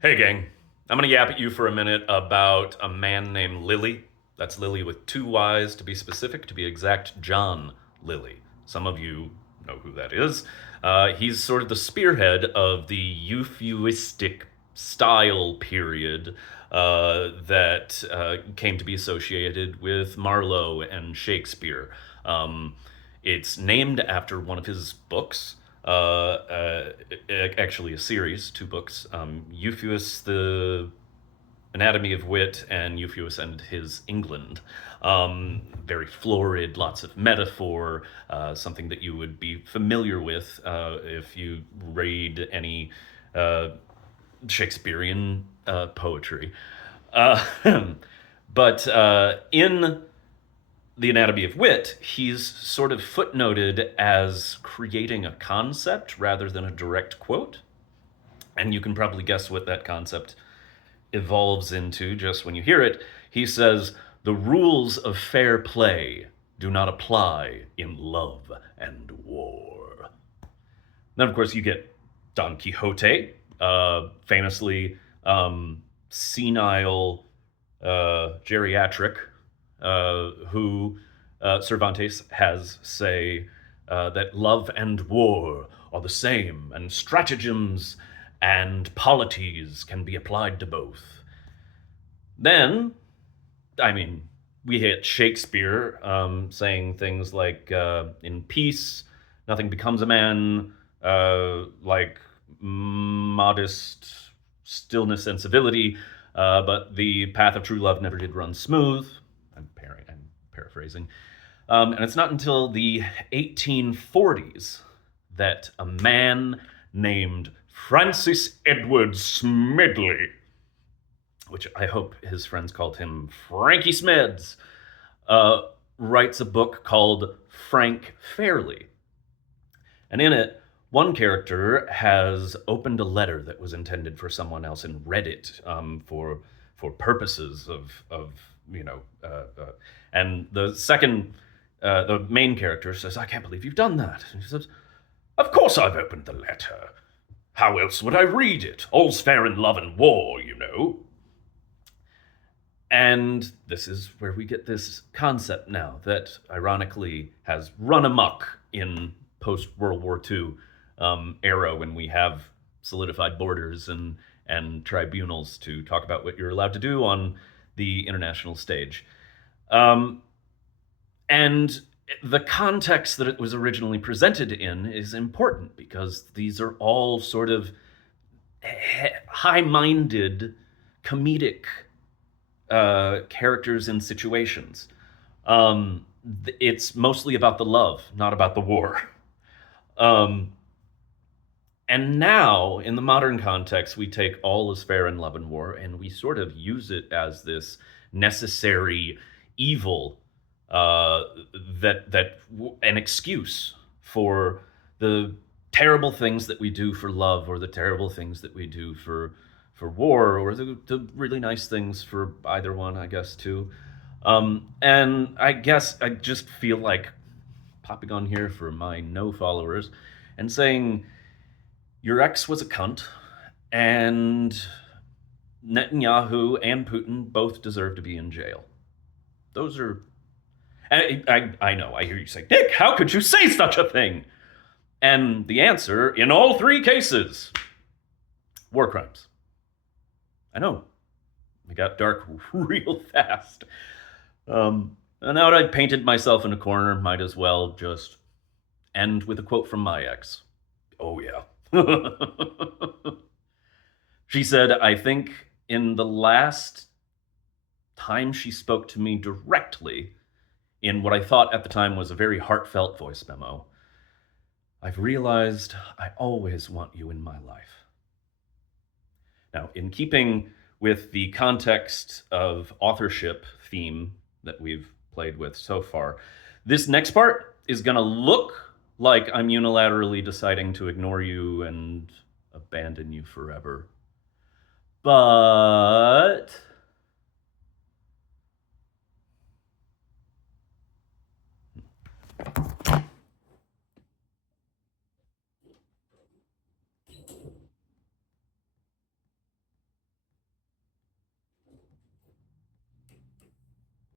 Hey, gang. I'm going to yap at you for a minute about a man named Lilly. That's Lilly with two Y's to be specific, to be exact, John Lilly. Some of you know who that is. He's sort of the spearhead of the Euphuistic style period that came to be associated with Marlowe and Shakespeare. It's named after one of his books, actually a series, two books, Euphues, the Anatomy of Wit, and Euphues and His England. Very florid, lots of metaphor, something that you would be familiar with if you read any uh, Shakespearean poetry. Uh, but in the Anatomy of Wit, he's sort of footnoted as creating a concept rather than a direct quote. And you can probably guess what that concept evolves into just when you hear it. He says, "The rules of fair play do not apply in love and war." Then, of course, you get Don Quixote, famously senile, geriatric, who Cervantes has say that love and war are the same, and stratagems and polities can be applied to both. Then, I mean, we hit Shakespeare saying things like, in peace, nothing becomes a man, like modest stillness and civility, but the path of true love never did run smooth. I'm paraphrasing. And it's not until the 1840s that a man named Francis Edward Smedley, which I hope his friends called him Frankie Smeds, uh, writes a book called Frank Fairly. And in it, one character has opened a letter that was intended for someone else and read it for purposes of you know, and the main character says, "I can't believe you've done that." And he says, "Of course I've opened the letter. How else would I read it? All's fair in love and war, you know." And this is where we get this concept now that ironically has run amok in post World War II era when we have solidified borders and tribunals to talk about what you're allowed to do on the international stage. Um, and the context that it was originally presented in is important because these are all sort of high minded comedic characters and situations. It's mostly about the love, not about the war. Um, and now, in the modern context, we take all is fair in love and war, and we sort of use it as this necessary evil, uh, an excuse for the terrible things that we do for love, or the terrible things that we do for war, or the really nice things for either one, I guess, too. And I guess I just feel like popping on here for my no followers and saying your ex was a cunt, and Netanyahu and Putin both deserve to be in jail. Those are. I know. I hear you say, "Nick, how could you say such a thing?" And the answer, in all three cases, war crimes. I know. It got dark real fast. And now that I've painted myself in a corner, might as well just end with a quote from my ex. Oh, yeah. She said, "I think in the last time she spoke to me directly, in what I thought at the time was a very heartfelt voice memo, I've realized I always want you in my life." Now, in keeping with the context of authorship theme that we've played with so far, this next part is going to look like I'm unilaterally deciding to ignore you and abandon you forever. But